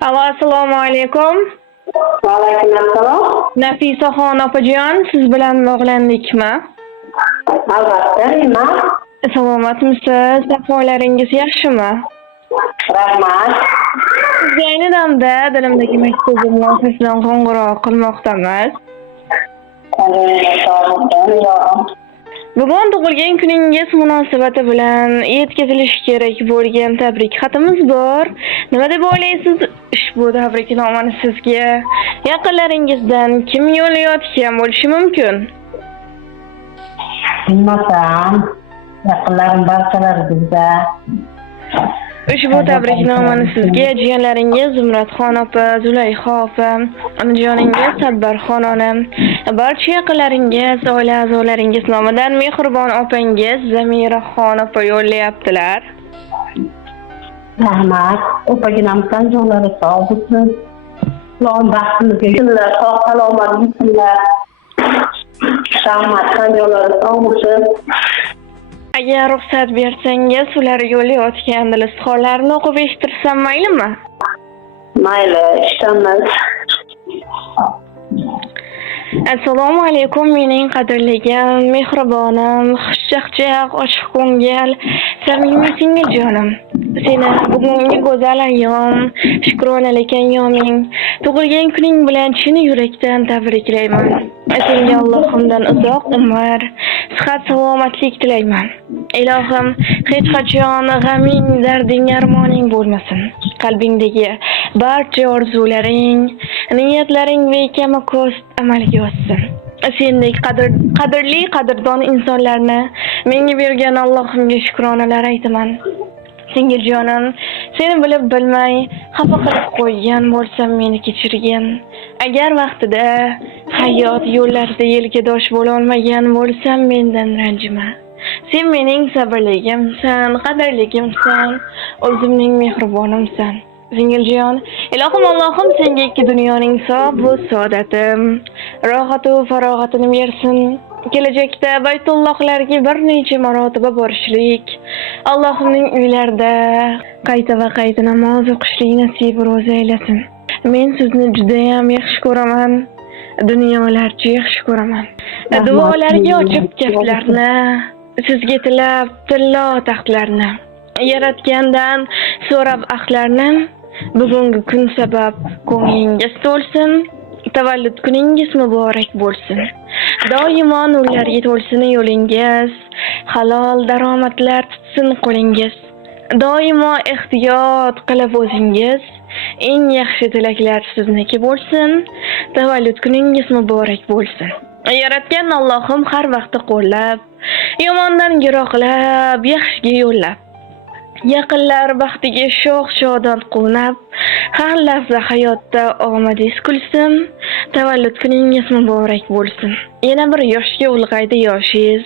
Assalomu alaykum. Va alaykum assalom. Nafisaxon opajon, siz bilan bog'landikmi? Albatta, nima? Salomatmisiz? Ahvollaringiz yaxshimi? Rahmat. Sizga ayni damda dilimdagi maktubim bilan qo'ng'iroq qilmoqdamiz. Bugun tug'ilgan kuningiz munosabati bilan yetkazilishi kerak bo'lgan tabrik xatimiz bor. Nima deb o'ylaysiz? Ushbu tabriknomani sizga yaqinlaringizdan kim yo'llayotgan bo'lishi mumkin? Bilmasam, yaqinlarim barchalari bizda. Ushbu tabriknomani sizga jiyanlaringiz Zumradxon opa, Zulayxa opa, onajoningiz Sabbarxon ona, barcha yaqinlaringiz, oila a'zolaringiz nomidan mehribon opangiz Zamiraxon opa yo'llayaptilar. Rahmat. Opaginamdan jo'nlari sog' bo'lsin. Ularning baxtimizga kunlar, sog' salomat bo'lsinlar. Rahmat, jo'nlari sog' bo'lsin. Agar ruxsat bersangiz, ular yo'llayotgan dilistixonlarni o'qib eshittirsam maylimi? Mayli, ishtonmas. Assalomu alaykum mening qadrligim, mehribonim, xushchaqchaq, ochiq ko'ngil, samimiy singiljonim. Seni bugungi go'zal ayyom, shukronalik ayyoming, tug'ilgan kuning bilan chin yurakdan tabriklayman. Senga Allohimdan uzoq umr, sihat, salomatlik tilayman. Ilohim, hech qachon g'aming, darding, armoning bo'lmasin. Qalbingdagi barcha orzularing, niyatlaring bekama ko'z amalga oshsin. Sendek qadrli, qadrdon insonlarni menga bergan Allohimga shukronalar aytaman. Singiljonim, seni bilib bilmay xafa qilib qo'ygan bo'lsam meni kechirgin. Agar vaqtida hayot yo'llarida yelkadosh bo'la olmagan bo'lsam mendan ranjima. Sen mening sabrligimsan, qadrligimsan, o'zimning mehribonimsan. Singiljon, ilohim Allohim senga ikki dunyoning sog' va saodatim, rohatu farog'atini bersin. Kelajakda Baytullohlarga bir necha marotaba borishlik, Allohimning uylarida qayta va qayta namoz o'qishlik nasib ro'za aylasin. Men sizni juda ham yaxshi ko'raman, dunyolarcha yaxshi ko'raman. Duolarga ochib kaftlarni, sizga tilab tillo taxtlarni, yaratgandan so'rab axlarni, bugungi kun sabab ko'nglingiz to'lsin, tavallud kuningiz muborak bo'lsin. Doimo nurlarga to'lsin yo'lingiz, halol daromadlar tutsin qo'lingiz. Doimo ehtiyot qilib o'zingiz, eng yaxshi tilaklar sizniki bo'lsin, tavallud kuningiz muborak bo'lsin. Yaratgan Allohim har vaqt qo'llab, yomondan yiroqlab, yaxshiga yo'llab. Yaqinlar baxtiga sho'x-shodon quvnab, har lahza hayotda omadingiz kulsin, tavallud kuningiz muborak bo'lsin. Yana bir yoshga ulg'aydi yoshingiz,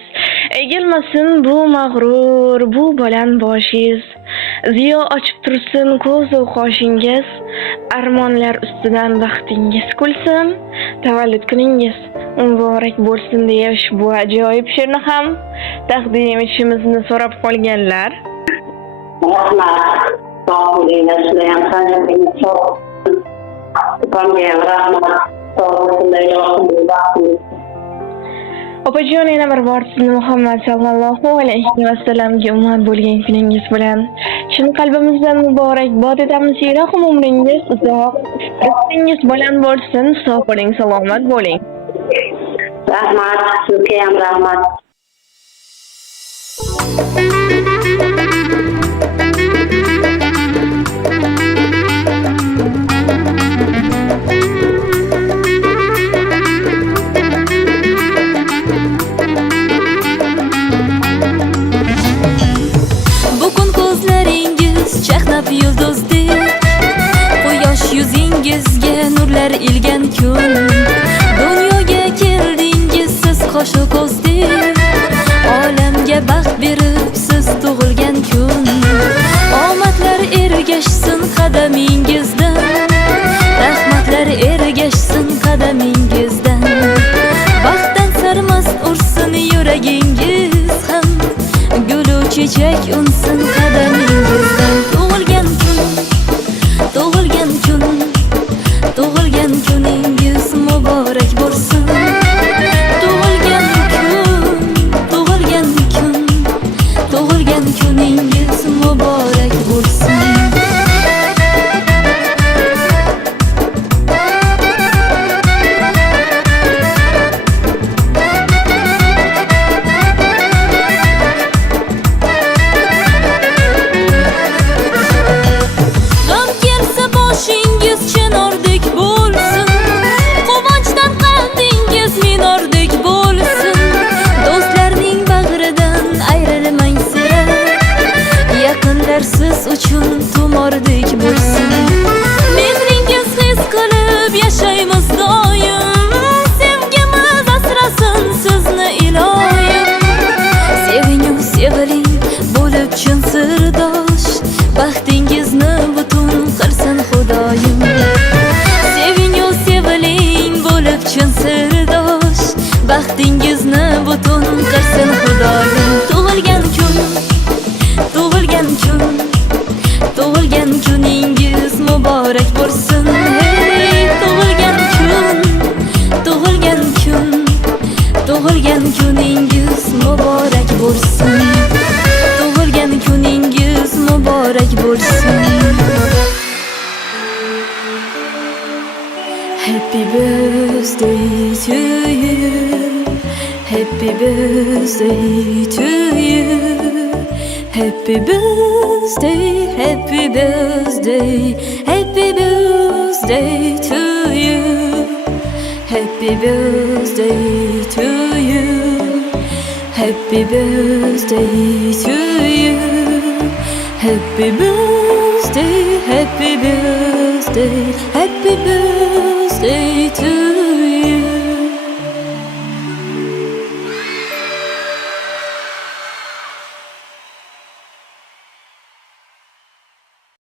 egilmasin bu mag'rur, bu baland boshingiz. Ziyo ochib tursin ko'z va qoshingiz, armonlar ustidan baxtingiz kulsin, tavallud kuningiz muborak bo'lsin deya ushbu ajoyib she'rni ham taqdim etishimizni so'rab qolganlar. Rahmat. Sog' bo'ling, sizlarga ham sog'. Opamga rahmat. Sog' bo'lsinlar, ilohim baxtli. Opajon, yana bir bor sizni Muhammad sallallohu alayhi vasallamga ummat bo'lgan kuningiz bilan chin qalbimizdan muborakbod etamiz. Ilohim umringiz uzoq, rizqingiz baland bo'lsin, sog' bo'ling, salomat bo'ling. Rahmat, sizga ham rahmat. Chaqnab yulduzdek, quyosh yuzingizga nurlar ilgan kun. Dunyoga keldingiz siz qo'shu ko'zdek, olamga baxt berib siz tug'ilgan kun. Omadlar ergashsin qadamingizdan, rahmatlar ergashsin qadamingizdan. Baxtdan sarmast ursin yuragingiz ham, gulu chechak unsin qadamingizdan. Tug'ilgan kun muborak bo'lsin. Hey, tug'ilgan kuningiz muborak bo'lsin. Tug'ilgan kuningiz muborak bo'lsin. Happy birthday to you. Happy birthday to you. Happy birthday, happy birthday, happy birthday to you. Happy birthday to you. Happy birthday to you. Happy birthday, happy birthday.